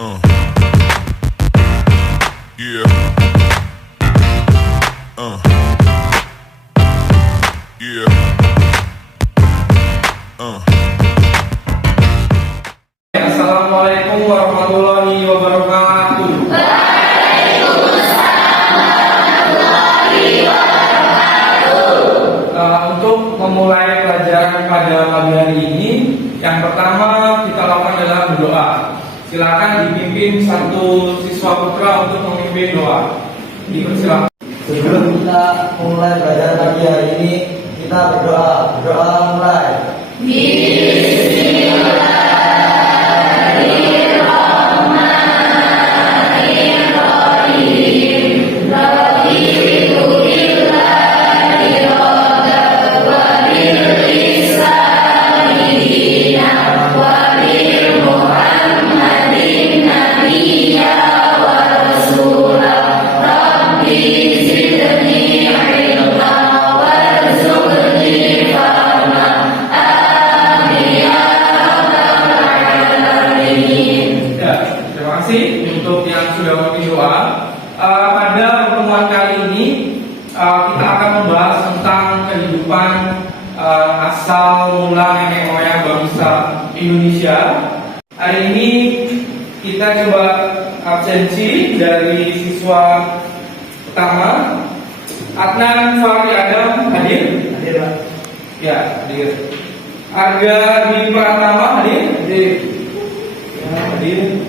Uh. Yeah. Yeah. Assalamualaikum warahmatullahi wabarakatuh. Untuk memulai pelajaran pada pagi hari ini, yang pertama kita lakukan adalah berdoa. Silakan dipimpin satu siswa putra untuk memimpin doa. Dipersilakan. Sebelum kita mulai belajar pagi hari ini, kita berdoa. Berdoa mulai. Untuk yang sudah memimpin doa, pada pertemuan kali ini kita akan membahas tentang kehidupan asal mula nenek moyang bangsa Indonesia. Hari ini kita coba absensi dari siswa pertama, Adnan Fahri Adam. Hadir? Hadir, Pak. Ya, hadir. Arga Dwi Pratama. Hadir? Hadir. Ya, hadir.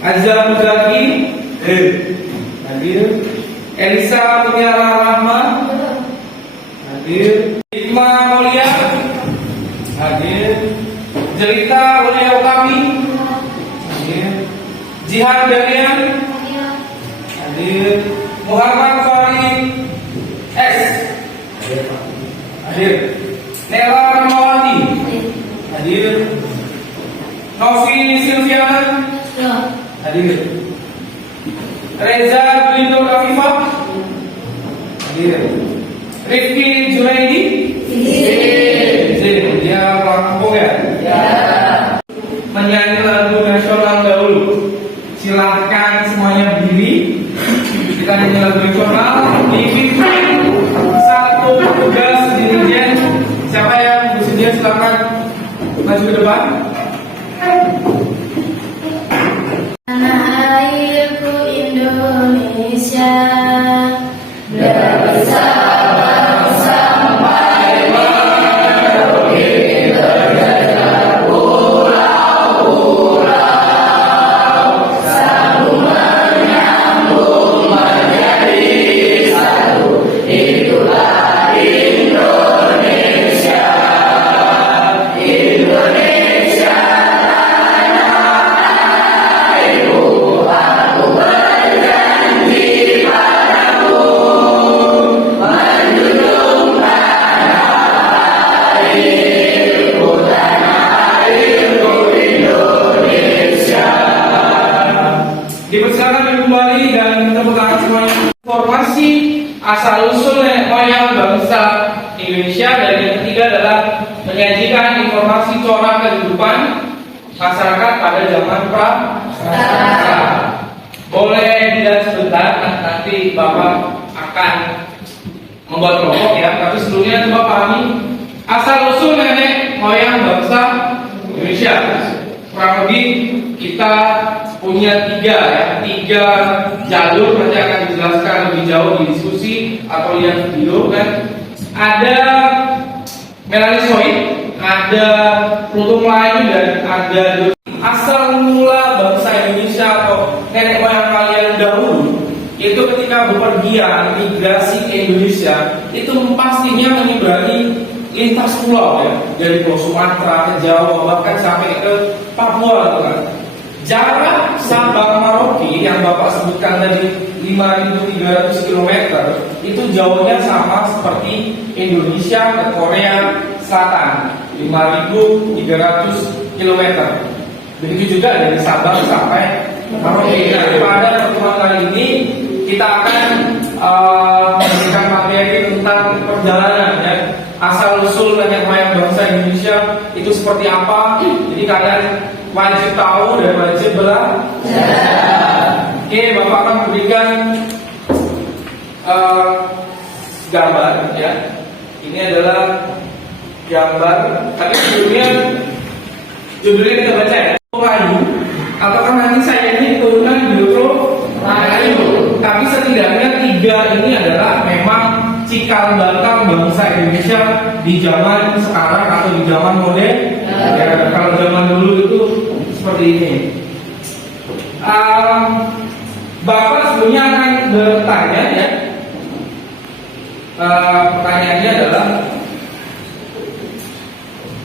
Azza Muzaki. Hadir. Elisa Mutiara Rahma. Hadir. Hikmah Mulia. Hadir. Jelita Mulia Utami. Hadir. Jihan Danian. Hadir. Muhammad Farid S. Hadir. Nela Ramawati. Hadir. Novi Silviana. Hadir. Reza Dwindo Rafifah. Hadir. Rifki Junaidi. Dia Lampung ya? Ya. Menyanyi lagu nasional dahulu. Silahkan semuanya berdiri. Kita nyanyi lagu nasional. Dipimpin satu tugas dirjen. Siapa yang bersedia silakan maju ke depan. Tanah airku Indonesia, bersabar sampai Merauke terjajah pulau-pulau, sambung menyambung menjadi satu, itulah Indonesia. Indonesia dipersilakan kembali dan tepuk tangan semuanya. Informasi asal usul nenek moyang bangsa Indonesia. Dan yang ketiga adalah menyajikan informasi corak kehidupan masyarakat pada zaman prasejarah. Boleh dilihat sebentar, nanti Bapak akan membuat kelompok ya. Tapi sebelumnya coba pahami asal usul nenek moyang bangsa Indonesia. Kurang lebih kita punya tiga jalur, nanti akan dijelaskan lebih jauh di diskusi atau lihat video kan. Ada Melanisoid, ada Pluto Melayu, dan ada asal mula bangsa Indonesia atau nenek moyang kalian dahulu. Itu ketika bepergian migrasi ke Indonesia, itu pastinya menyeberangi lintas pulau ya, dari Pulau Sumatera ke Jawa bahkan sampai ke Papua kan. Jarak Sabang Merauke yang Bapak sebutkan tadi 5.300 km itu jauhnya sama seperti Indonesia ke Korea Selatan, 5.300 km. Begitu juga dari Sabang sampai Merauke. Nah, pada pertemuan kali ini kita akan memberikan materi tentang perjalanan ya, asal usul nenek moyang bangsa Indonesia itu itu seperti apa. Jadi kalian wajib tahu dan wajib belajar. Oke, Bapak akan berikan gambar ya. Ini adalah gambar. Tapi sebelumnya judulnya kita baca ya. Melayu. Apakah nanti saya ini turunan Juro Melayu? Tapi setidaknya tiga ini adalah memang cikal bakal bangsa Indonesia di zaman sekarang atau di zaman modern. Ya, kalau zaman dulu itu seperti ini. Bapak sebelumnya akan bertanya ya. Pertanyaannya adalah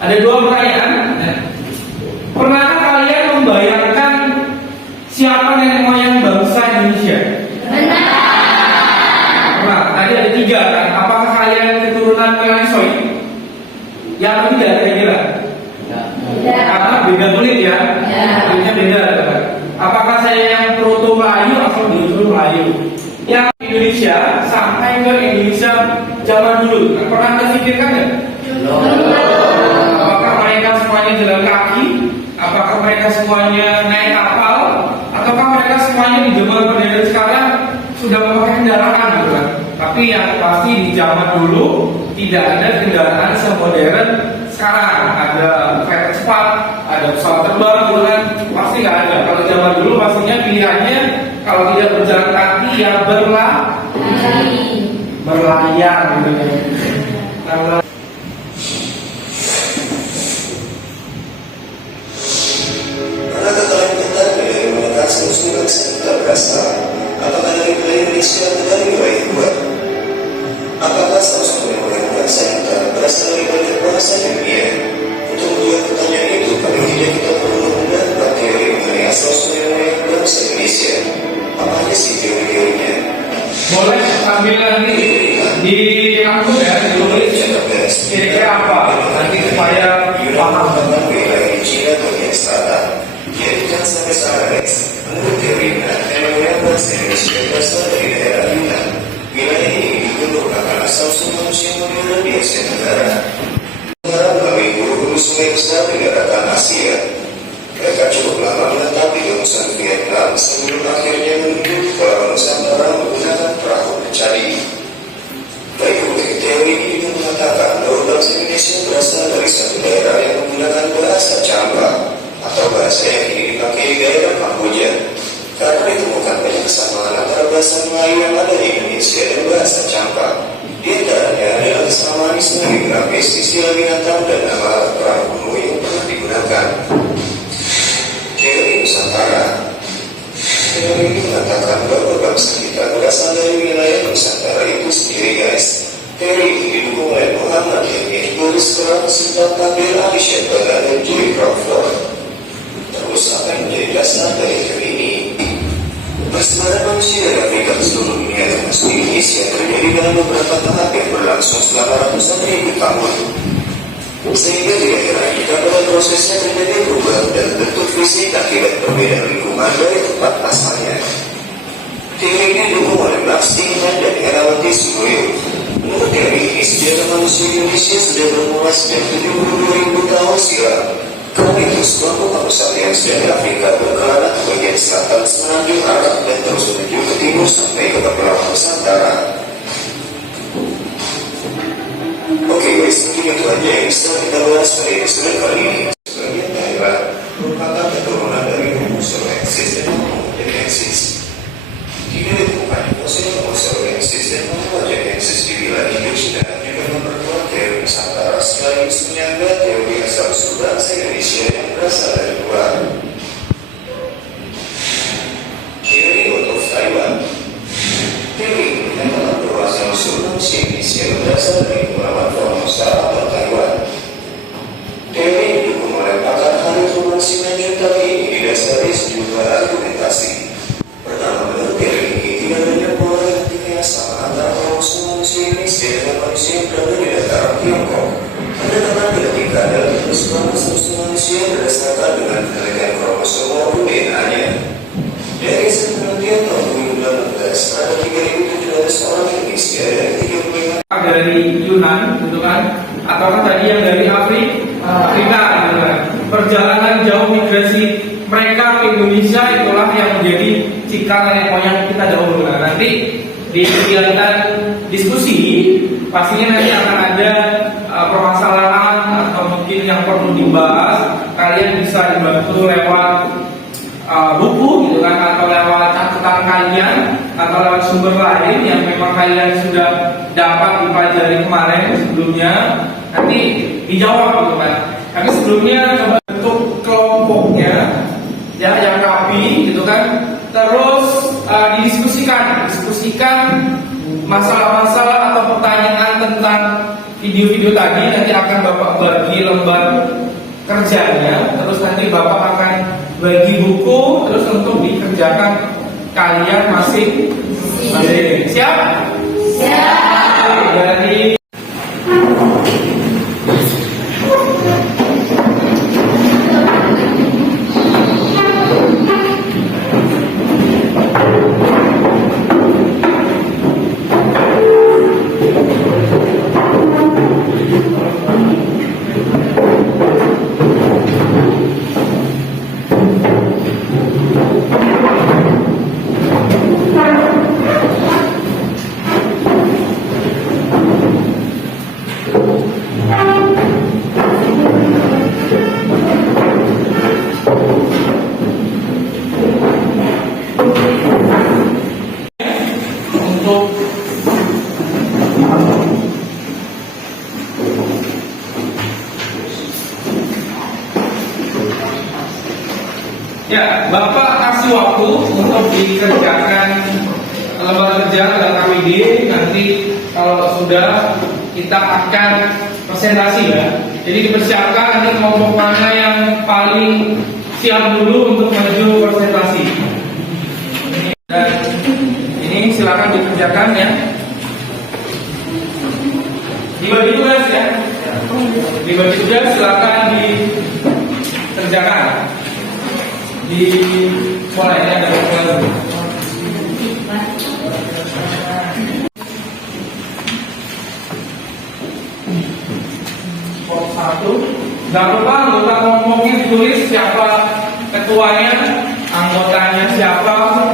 ada dua pertanyaan. Pernahkah kalian membayangkan siapa nenek moyang bangsa Indonesia? Benar. Nah, tadi ada tiga kan? Apakah kalian keturunan Melansoy? Yang tidak kira-kira? Tidak. Karena beda kulit ya. Kulitnya beda kan? Apakah saya yang Proto Melayu atau Juro Melayu? Yang Indonesia sampai ke Indonesia zaman dulu, pernah terpikirkan nggak? Apakah mereka semuanya jalan kaki? Apakah mereka semuanya naik kapal? Ataukah mereka semuanya di zaman modern sekarang sudah memakai kendaraan gitu kan? Tapi yang pasti di zaman dulu tidak ada kendaraan semodern sekarang. Ada kereta cepat, ada pesawat terbang gitu kan? Pasti nggak ada. Kalau zaman dulu pastinya pilihannya kalau tidak berjalan kaki ya berlayar gitu kan. Pernahkah kalian mengetahui dari mana asal-usul bangsa kita berasal? Apakah dari wilayah Indonesia atau dari wilayah luar? Apakah asal-usul wilayah bangsa kita berasal dari banyak bahasa dunia? Untuk menjawab pertanyaan itu, paling tidak kita perlu mendapat teori mengenai asal-usul wilayah bangsa Indonesia. Apa aja sih teori-teorinya? Boleh sambil nanti dirangkum ya, ditulis kira-kira apa nanti supaya paham. Wilayah Cina bagian selatan. Jadi jangan sampai salah guys. Menurut teori wilayah bangsa Indonesia berasal dari daerah Yunan. Wilayah ini dibentuk karena asal-usul manusia modern di Asia Tenggara. Melalui guru-guru sungai besar di daratan Asia. Mereka cukup lama menetapi gugusan Vietnam sebelum akhirnya menuju ke Nusantara menggunakan perahu mencari. Baik, teori ini juga mengatakan bahwa bangsa Indonesia berasal dari satu daerah yang menggunakan bahasa Campa atau bahasa yang kini dipakai di daerah Kamboja. Karena ditemukan banyak kesamaan antara bahasa Melayu yang ada di Indonesia dan bahasa Campa. Di antaranya adalah kesamaan istilah geografis, istilah binatang, dan nama perahu kuno yang pernah digunakan. Teori Nusantara. Teori ini mengatakan bahwa bangsa kita berasal dari wilayah Nusantara itu sendiri guys. Teori ini didukung oleh Muhammad Yamin, Boris Kerang, Sultan Kabir, Ali Shepard, dan Joy Crawford. Terus apa yang menjadi dasar dari teori ini? Persebaran manusia dari Afrika ke seluruh dunia termasuk Indonesia terjadi dalam beberapa tahap yang berlangsung selama ratusan ribu tahun. Sehingga di daerah kita pada prosesnya terjadi perubahan dan bentuk fisik akibat perbedaan lingkungan dari tempat asalnya. Teori ini didukung oleh Max Inman dan Herawati Sumoyo. Menurut teori ini, sejarah manusia Indonesia sudah bermula sejak 72.000 tahun silam. Karena itu, sekelompok manusia aliens dari Afrika berkelana ke bagian selatan semenanjung Arab dan terus menuju ke timur sampai ke Kepulauan Nusantara. Oke guys, mungkin itu aja yang bisa kita bahas pada episode kali ini. Sebagian daerah merupakan keturunan dari Homo sapiens dan Homo erectus. Tidak ditemukan fosil Homo sapiens dan Homo erectus di wilayah Indonesia juga memperkuat teori Nusantara sekaligus menyangga teori asal-usul bangsa Indonesia yang berasal dari luar. Teori of Taiwan. Teori ini menyatakan bahwa asal-usul manusia Indonesia berasal dari Kepulauan Formosa atau Taiwan. Teori ini didukung oleh pakar Harifan Simanjuntak ini didasari sejumlah argumentasi. Pertama, menurut teori ini tidak adanya pola yang sama antara kromosom manusia Indonesia dengan manusia yang berada di dataran Tiongkok. Ada tekanan ketika dalam penelusuran asal-usul manusia berdasarkan dengan penelitian kromosom maupun DNA-nya. Dari hasil penelitian tahun 2016, ada 3.700 orang Indonesia dari 35 dari Yunan gitu kan, ataukah tadi yang dari Afrika imigrasi mereka ke Indonesia itulah yang menjadi cikal nenek moyang kita dahulu. Nah, nanti di kegiatan diskusi pastinya nanti akan ada permasalahan atau mungkin yang perlu dibahas. Kalian bisa dibantu lewat buku gitu kan, atau lewat catatan kalian, atau lewat sumber lain yang memang kalian sudah dapat dipelajari kemarin sebelumnya. Nanti dijawab gitu kan. Tapi sebelumnya coba bentuk kelompoknya ya yang rapi gitu kan. Terus didiskusikan masalah-masalah atau pertanyaan tentang video-video tadi. Nanti akan Bapak bagi lembar kerjanya, terus nanti Bapak akan bagi buku, terus untuk dikerjakan kalian masing-masing. Siap? Siap. Jadi ya, Bapak kasih waktu untuk dikerjakan lembar kerja dan KWD. Nanti kalau sudah kita akan presentasi ya. Jadi dipersiapkan nanti kelompok mana yang paling siap dulu untuk maju presentasi. Dan ini silakan dikerjakan ya. Dibagi tugas ya. Dibagi tugas silakan dikerjakan. Di mulainya ada kelas. Pok 1. Jangan lupa anggota kelompoknya ditulis siapa ketuanya, anggotanya siapa.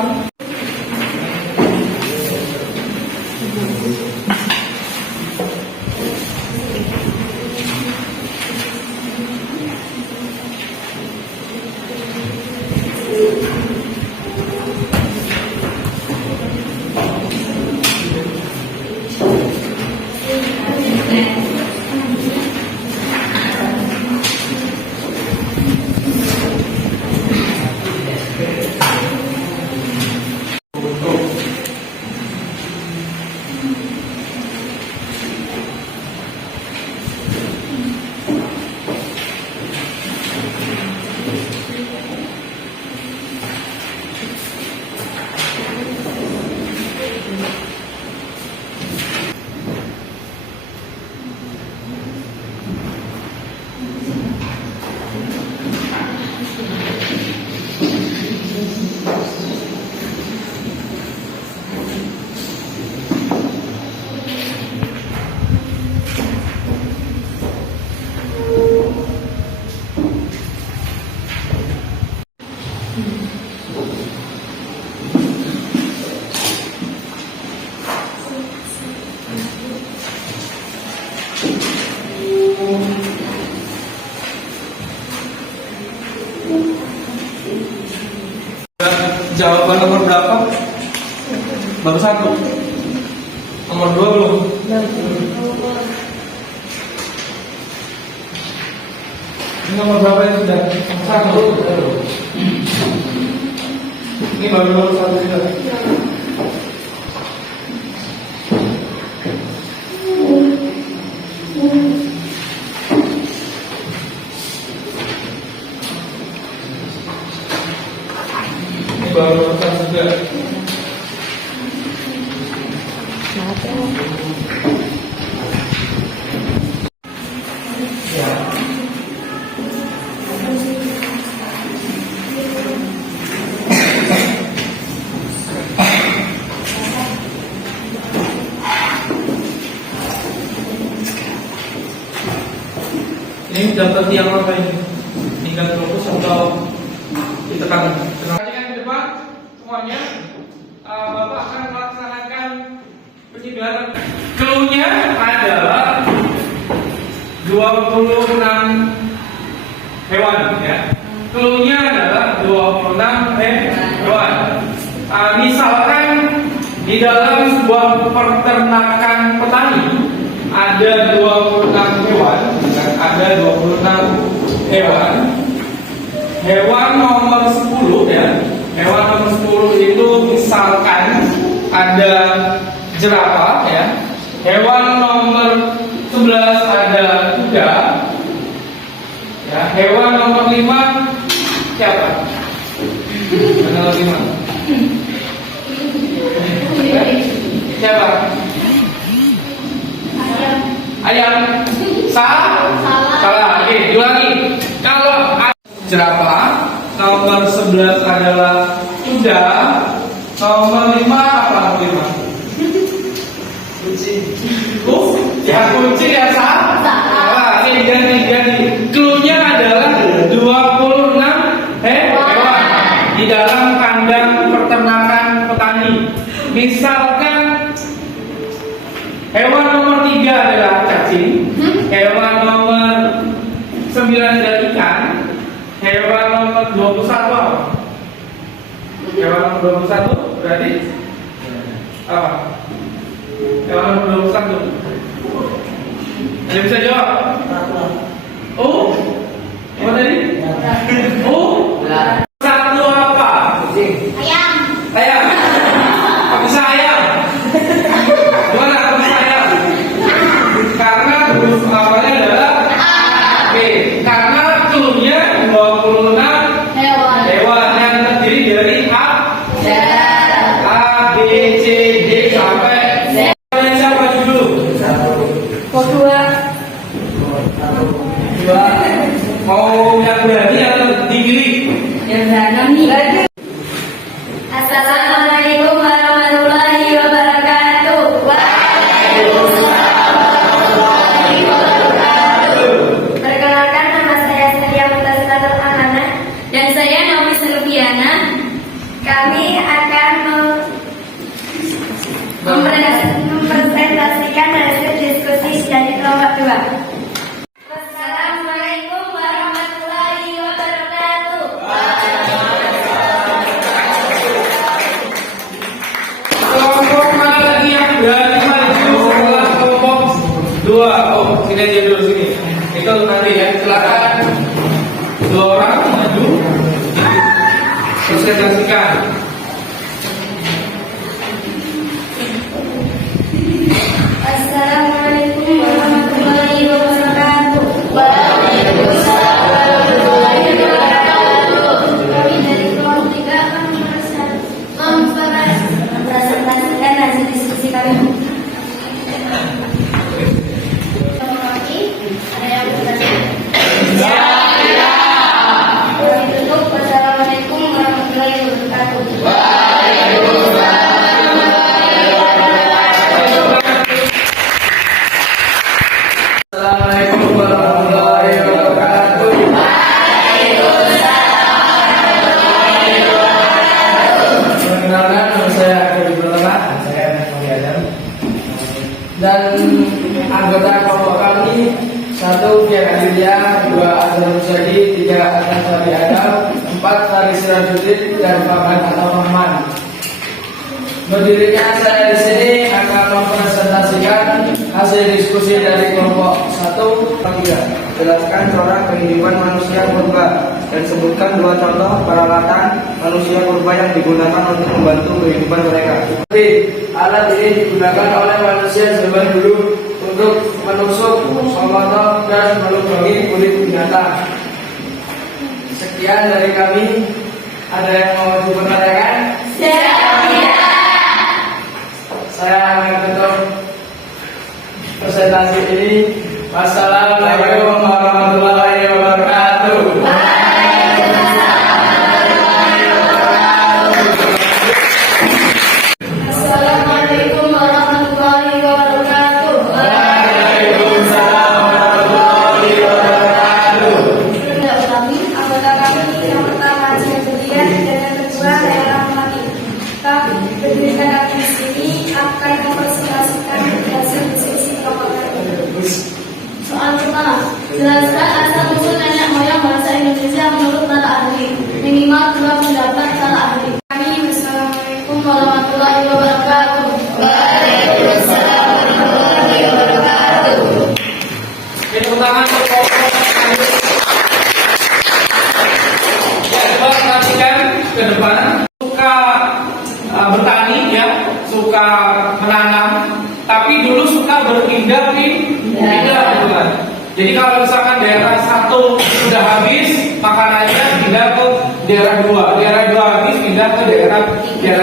Jawaban nomor berapa? Baru 1. Nomor 2 belum? Ini nomor berapa yang sudah? 1. Ini baru nomor 1 sudah. Baru nomor 1 juga. Ini dapat yang apa ini? Tingkat fokus atau Tekan. Perhatikan ke depan semuanya. Bapak akan melaksanakan penyegaran. Clue-nya adalah 26 hewan ya. Clue-nya adalah 26 hewan. Misalkan di dalam sebuah peternakan petani ada 26 hewan, ada 26 hewan. Hewan nomor 10 ya. Hewan nomor 10 itu misalkan ada jerapah ya. Hewan nomor 11 ada kuda. Ya, hewan nomor 5 siapa? Hewan nomor 5. Siapa? Ayam. Salah. Oke, diulangi. Kalau jerapah, nomor 11 adalah kuda, nomor 5 apa? Nomor 5? Kucing ya salah. Ini ganti. Clue-nya adalah 26 hewan di dalam kandang peternakan petani. Misalkan hewan nomor 3 adalah cacing, hewan nomor 9 adalah ikan, hewan nomor 21 apa? Hewan nomor 21 berarti apa? Hewan nomor 21. Ada bisa jawab? Oh, apa tadi? Oh, satu apa? Ayam. Ayam. Kok bisa ayam? Gimana kok bisa ayam? Karena huruf awalnya adalah oke. Karena clue-nya 26 hewan yang terdiri dari A, B, C, D sampai Z. Siapa dulu? Dua. Mau yang berani atau digiring? Assalamualaikum warahmatullahi wabarakatuh. Perkenalkan, nama saya Setia Mutaslatul Amana dan saya Naomi Selubiana. Kami akan mempresentasikan hasil diskusi dari kelompok 2. Wassalamualaikum warahmatullahi wabarakatuh. Kelompok mana lagi yang berani maju setelah kelompok 2? Oh, sini aja dulu sini. Itu nanti ya, silakan 2 orang maju. Presentasikan. Assalamualaikum warahmatullahi wabarakatuh. Waalaikumsalam warahmatullahi wabarakatuh. Kami dari kelompok 3 akan mempresentasikan hasil diskusi kami. Ada yang bertanya? Ya. Kami tutup. Wassalamualaikum warahmatullahi wabarakatuh. Assalamualaikum warahmatullahi wabarakatuh. Perkenalkan, nama saya Akil Ibrahim, saya Nabi Adam. Dan anggota kelompok kami 1 Fian Adilia, 2 Azhar Musyadi, 3 Adnan Sari Adam, 4 Sari Sirajudin, dan 5 atau Rahman. Berdirinya saya di sini akan mempresentasikan hasil diskusi dari kelompok 1-3. Jelaskan corak kehidupan manusia purba dan sebutkan 2 contoh peralatan manusia purba yang digunakan untuk membantu kehidupan mereka. Seperti alat ini digunakan oleh manusia zaman dulu untuk menusuk, memotong, dan melubangi kulit binatang. Sekian dari kami. Ada yang mau dipertanyakan? Saya akan tutup presentasi ini. Wassalamualaikum warahmatullahi wabarakatuh. Assalamualaikum warahmatullahi wabarakatuh. Waalaikumsalam warahmatullahi wabarakatuh. Anggota kami yang pertama Haji minimal dua pendapat para ahli. Wassalamualaikum warahmatullahi wabarakatuh. Waalaikumsalam warahmatullahi wabarakatuh. Tepuk tangan untuk kelompok ya, coba perhatikan ke depan. Suka bertani ya, suka menanam, tapi dulu suka berpindah gitu kan. Jadi kalau misalkan daerah satu sudah habis makanannya, pindah ke daerah dua habis pindah ke daerah tiga.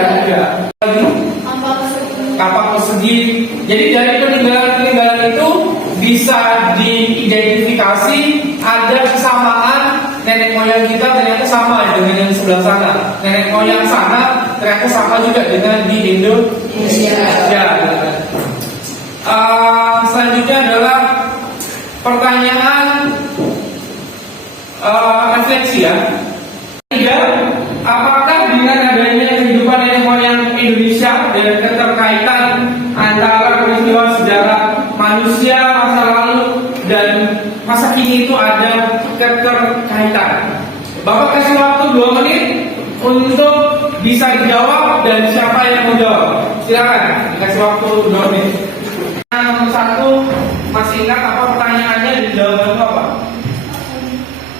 Kapak persegi. Jadi dari peninggalan itu bisa diidentifikasi ada kesamaan nenek moyang kita ternyata sama dengan yang sebelah sana. Nenek moyang sana ternyata sama juga dengan di Indonesia. Selanjutnya adalah pertanyaan refleksi ya. Apakah dengan adanya kehidupan nenek moyang Indonesia dan keterkaitan antara peristiwa sejarah manusia masa lalu dan masa kini itu ada keterkaitan? Bapak kasih waktu 2 menit untuk bisa dijawab dan siapa yang mau jawab? Silakan dikasih waktu 2 menit. Nomor 1 masih ingat apa pertanyaannya dan jawabannya apa?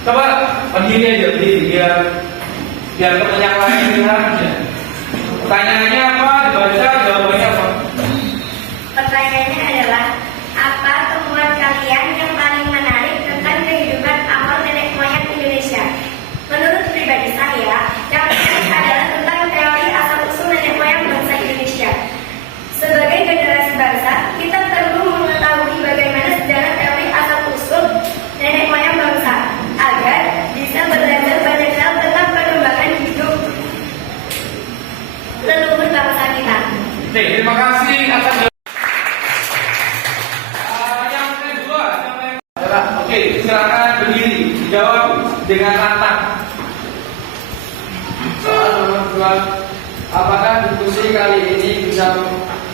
Coba berdiri aja biar teman yang lain lihat ya. Pertanyaannya apa? Dibaca jawabannya apa? Pertanyaannya adalah apa temuan kalian yang paling menarik tentang kehidupan awal nenek moyang Indonesia? Menurut pribadi saya, yang menarik adalah tentang teori asal-usul nenek moyang bangsa Indonesia. Sebagai generasi bangsa, kita perlu mengetahui bagaimana sejarah teori asal-usul nenek moyang bangsa agar bisa belajar banyak hal tentang perkembangan hidup leluhur bangsa kita. Oke, terima kasih atas yang kedua. Oke, silakan berdiri dijawab dengan lantang. Soal nomor 2, apakah diskusi kali ini bisa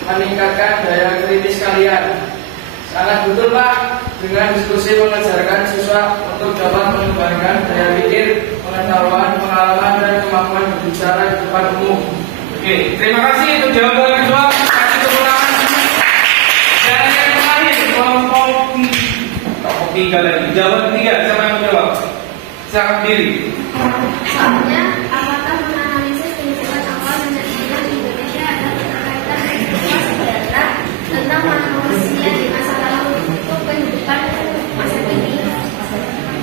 meningkatkan daya kritis kalian? Sangat betul Pak, dengan diskusi mengajarkan siswa untuk dapat mengembangkan daya pikir, pengetahuan, pengalaman, dan kemampuan berbicara di depan umum. Oke, terima kasih untuk jawaban kedua. Kasih tepuk tangan. Dan yang terakhir kelompok 3 lagi. Jawaban ketiga, siapa yang menjawab? Silakan berdiri. Soalnya, apakah menganalisis kehidupan awal nenek moyang Indonesia ada keterkaitan peristiwa sejarah tentang manusia di masa lalu untuk kehidupan masa kini?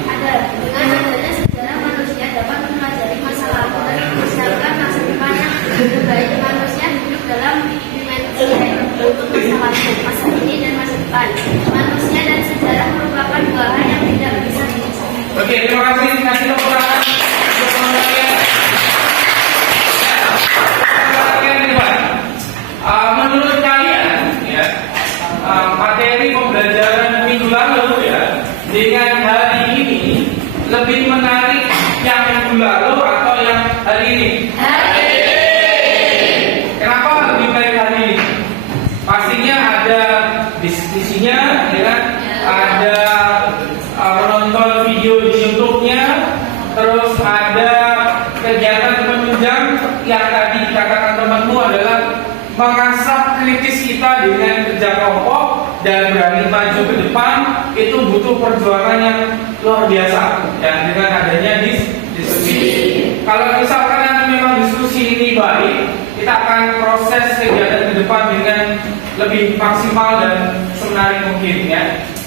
Ada. Dengan adanya sejarah manusia dapat mempelajari masa lalu dan mempersiapkan masa depan yang lebih baik. Manusia hidup dalam dimensi untuk masa lalu, masa kini dan masa depan. Manusia dan sejarah merupakan dua hal yang tidak bisa dipisahkan. Oke, terima kasih. Kasih tepuk tangan untuk kalian. Menurut kalian, ya, materi pembelajaran minggu lalu ya, dengan hari ini lebih menarik yang minggu lalu atau yang hari ini? Kenapa lebih menarik hari ini? Pastinya ada diskusinya, ya kan? Ada menonton video di YouTube-nya, terus ada kegiatan penunjang yang tadi dikatakan temanmu adalah mengasah kritis kita dengan kerja kelompok dan berani maju ke depan. Itu butuh perjuangan yang luar biasa dan dengan adanya diskusi. Kalau misalkan nanti memang diskusi ini baik, kita akan proses kegiatan ke depan dengan lebih maksimal dan semenarik mungkin ya.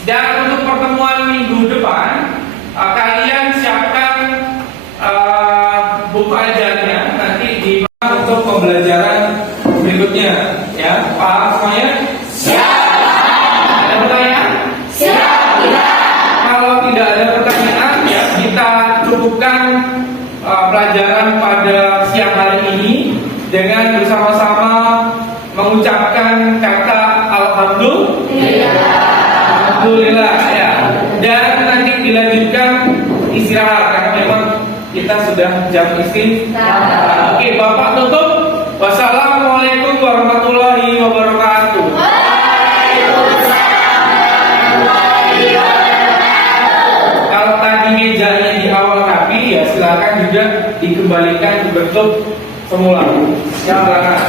Dan untuk pertemuan minggu depan, kalian siapkan buku ajarnya nanti di untuk pembelajaran berikutnya ya. Pak semuanya? Siap. Ada pertanyaan? Siap. Kalau tidak ada pertanyaan ya, kita cukupkan pelajaran pada siang hari ini dengan bersama-sama mengucapkan kata Alhamdulillah ya. Dan nanti dilanjutkan istirahat karena memang kita sudah jam istirahat. Oke, Bapak tutup. Wassalamualaikum warahmatullahi wabarakatuh. Kalau tadi mejanya di awal rapi ya silakan. akan juga dikembalikan ke bentuk semula. Silakan.